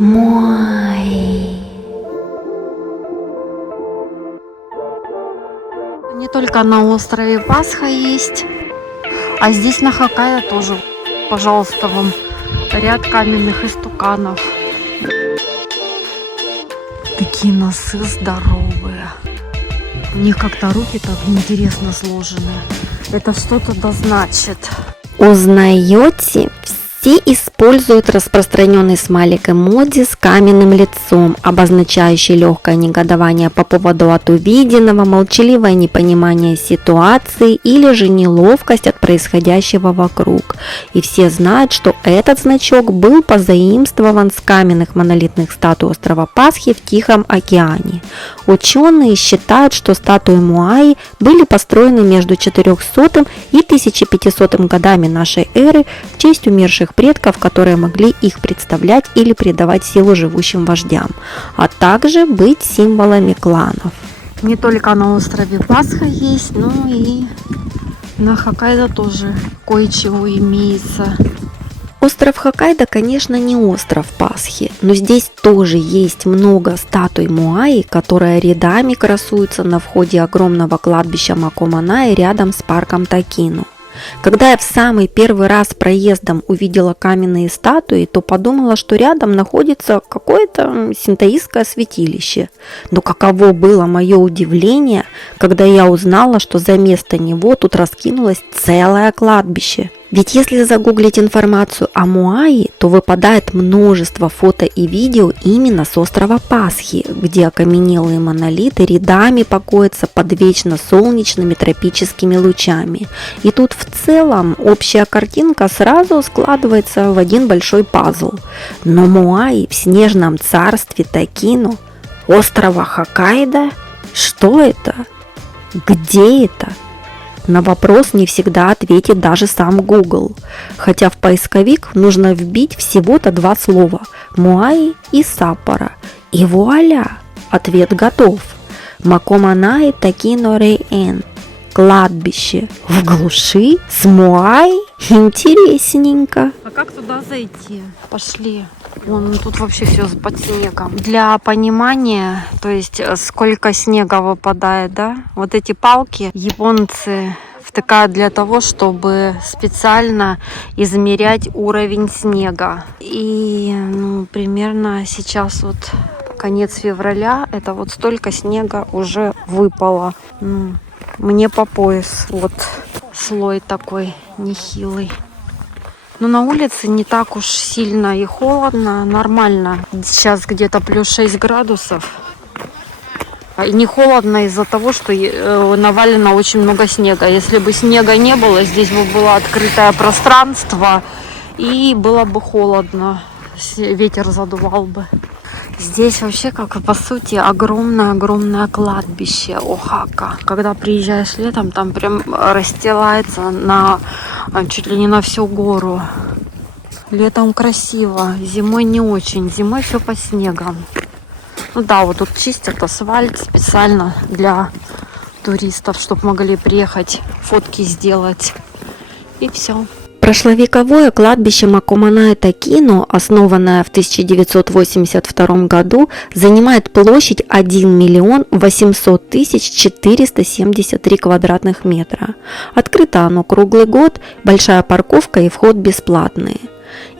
Мой. Не только на острове Пасха есть, а здесь на Хоккайдо тоже. Пожалуйста, вам ряд каменных истуканов. Такие носы здоровые. У них как-то руки так интересно сложены. Это что-то да значит. Узнаете? Все используют распространенный смайлик эмодзи с каменным лицом, обозначающий легкое негодование по поводу от увиденного, молчаливое непонимание ситуации или же неловкость от происходящего вокруг. И все знают, что этот значок был позаимствован с каменных монолитных статуй острова Пасхи в Тихом океане. Ученые считают, что статуи Моаи были построены между 400 и 1500 годами нашей эры в честь умерших предков, которые могли их представлять или придавать силу живущим вождям, а также быть символами кланов. Не только на острове Пасха есть, но и на Хоккайдо тоже кое-чего имеется. Остров Хоккайдо, конечно, не остров Пасхи, но здесь тоже есть много статуй Моаи, которые рядами красуются на входе огромного кладбища Макоманаи рядом с парком Такину. Когда я в самый первый раз проездом увидела каменные статуи, то подумала, что рядом находится какое-то синтоистское святилище. Но каково было мое удивление, когда я узнала, что за место него тут раскинулось целое кладбище. Ведь если загуглить информацию о Моаи, то выпадает множество фото и видео именно с острова Пасхи, где окаменелые монолиты рядами покоятся под вечно солнечными тропическими лучами. И тут в целом общая картинка сразу складывается в один большой пазл. Но Моаи в снежном царстве Такину, острова Хоккайдо? Что это? Где это? На вопрос не всегда ответит даже сам Google, хотя в поисковик нужно вбить всего-то 2 слова – Моаи и Саппоро. И вуаля! Ответ готов. Макоманаи Такино Рейэн. Кладбище в глуши с Моаи? Интересненько. А как туда зайти? Пошли. Вон тут вообще все под снегом. Для понимания, то есть сколько снега выпадает, да? Вот эти палки японцы втыкают для того, чтобы специально измерять уровень снега. И примерно сейчас вот конец февраля, это вот столько снега уже выпало. Мне по пояс. Вот слой такой нехилый. Но на улице не так уж сильно и холодно, нормально. Сейчас где-то плюс 6 градусов. И не холодно из-за того, что навалено очень много снега. Если бы снега не было, здесь бы было открытое пространство и было бы холодно. Ветер задувал бы. Здесь вообще, как по сути, огромное-огромное кладбище Оахака. Когда приезжаешь летом, там прям расстилается чуть ли не на всю гору. Летом красиво, зимой не очень. Зимой все по снегам. Ну да, вот тут чистят асфальт специально для туристов, чтобы могли приехать, фотки сделать. И все. Прошловековое кладбище Макоманаи Такину, основанное в 1982 году, занимает площадь 1 миллион 800 тысяч 473 квадратных метра. Открыто оно круглый год, большая парковка и вход бесплатные.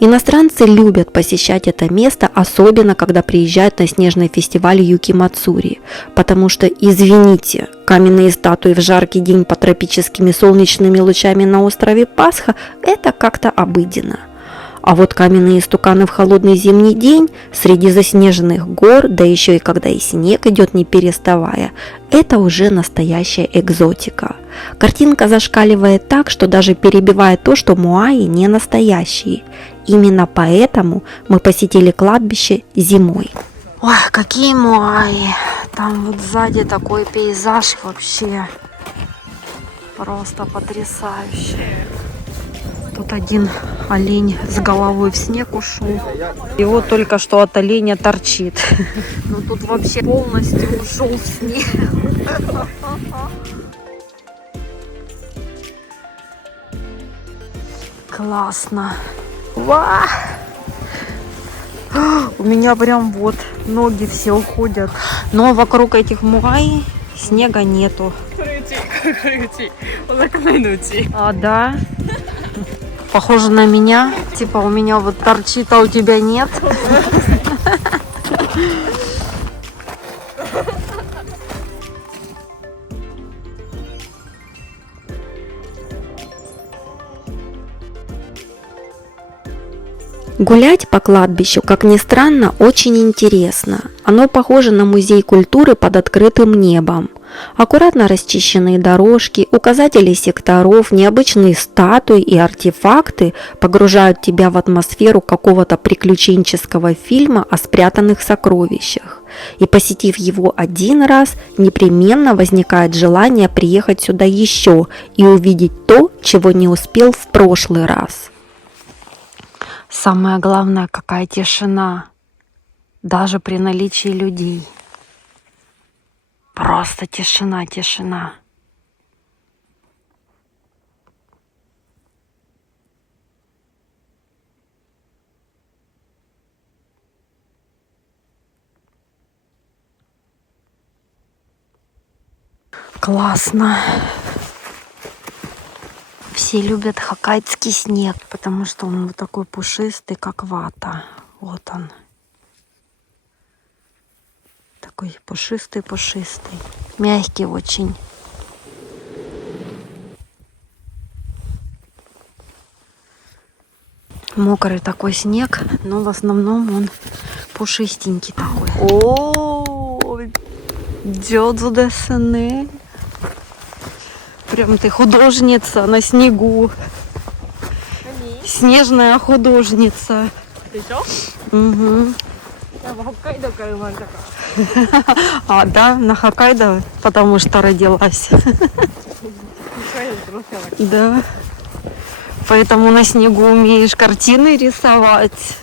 Иностранцы любят посещать это место, особенно когда приезжают на снежный фестиваль Юки-Мацури, потому что, извините, каменные статуи в жаркий день под тропическими солнечными лучами на острове Пасха – это как-то обыденно. А вот каменные истуканы в холодный зимний день среди заснеженных гор, да еще и когда и снег идет не переставая, это уже настоящая экзотика. Картинка зашкаливает так, что даже перебивает то, что Моаи не настоящие. Именно поэтому мы посетили кладбище зимой. Ой, какие Моаи! Там вот сзади такой пейзаж вообще просто потрясающий. Тут один олень с головой в снег ушел. И вот только что от оленя торчит. Ну тут вообще полностью ушел в снег. Классно. Ва! У меня прям вот ноги все уходят. Но вокруг этих муай снега нету. А, да? Похоже на меня. Типа у меня вот торчит, а у тебя нет. Гулять по кладбищу, как ни странно, очень интересно. Оно похоже на музей культуры под открытым небом. Аккуратно расчищенные дорожки, указатели секторов, необычные статуи и артефакты погружают тебя в атмосферу какого-то приключенческого фильма о спрятанных сокровищах. И посетив его один раз, непременно возникает желание приехать сюда еще и увидеть то, чего не успел в прошлый раз. Самое главное, какая тишина. Даже при наличии людей. Просто тишина, тишина. Классно. Все любят хоккайдский снег, потому что он вот такой пушистый, как вата. Вот он. Такой пушистый-пушистый. Мягкий очень. Мокрый такой снег, но в основном он пушистенький такой. О, дзёдзу десене. Прям ты художница на снегу. Снежная художница. Угу. А, да, на Хоккайдо, потому что родилась. Да. Поэтому на снегу умеешь картины рисовать.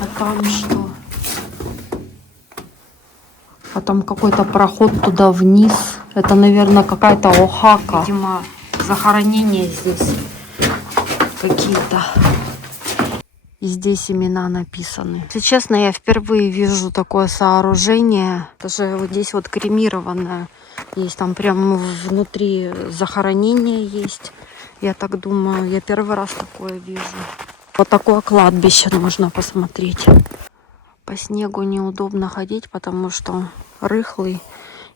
А там что? А там какой-то проход туда вниз. Это, наверное, какая-то Оахака. Видимо, захоронения здесь какие-то. И здесь имена написаны. Если честно, я впервые вижу такое сооружение. Даже вот здесь вот кремированное. Есть там прям внутри захоронение есть. Я так думаю, я первый раз такое вижу. Вот такое кладбище можно посмотреть. По снегу неудобно ходить, потому что рыхлый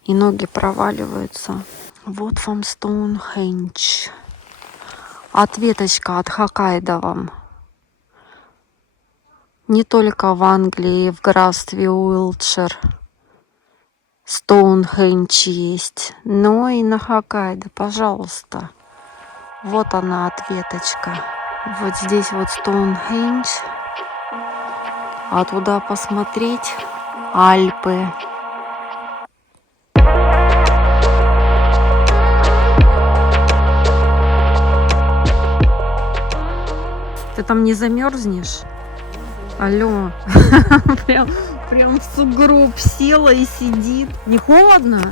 и ноги проваливаются. Вот вам Стоунхендж. Ответочка от Хоккайдо вам. Не только в Англии, в графстве Уилтшир Стоунхендж есть, но и на Хоккайдо, пожалуйста. Вот она, ответочка. Вот здесь вот Стоунхендж. А туда посмотреть Альпы. Ты там не замерзнешь? Алло. Прям в сугроб села и сидит. Не холодно?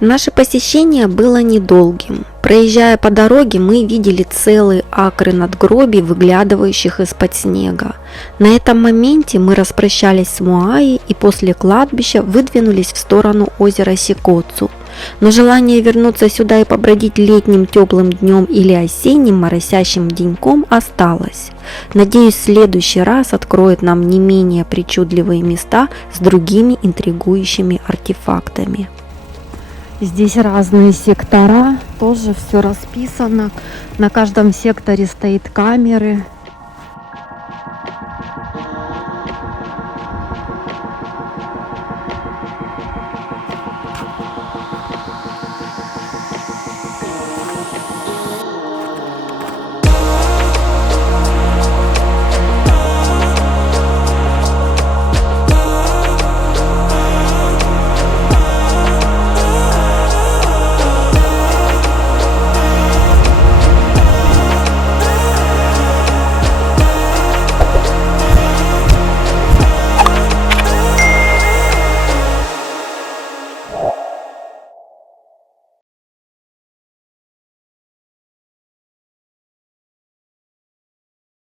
Наше посещение было недолгим. Проезжая по дороге, мы видели целые акры надгробий, выглядывающих из-под снега. На этом моменте мы распрощались с Моаи и после кладбища выдвинулись в сторону озера Сикоцу. Но желание вернуться сюда и побродить летним теплым днем или осенним моросящим деньком осталось. Надеюсь, в следующий раз откроет нам не менее причудливые места с другими интригующими артефактами. Здесь разные сектора, тоже все расписано. На каждом секторе стоит камеры.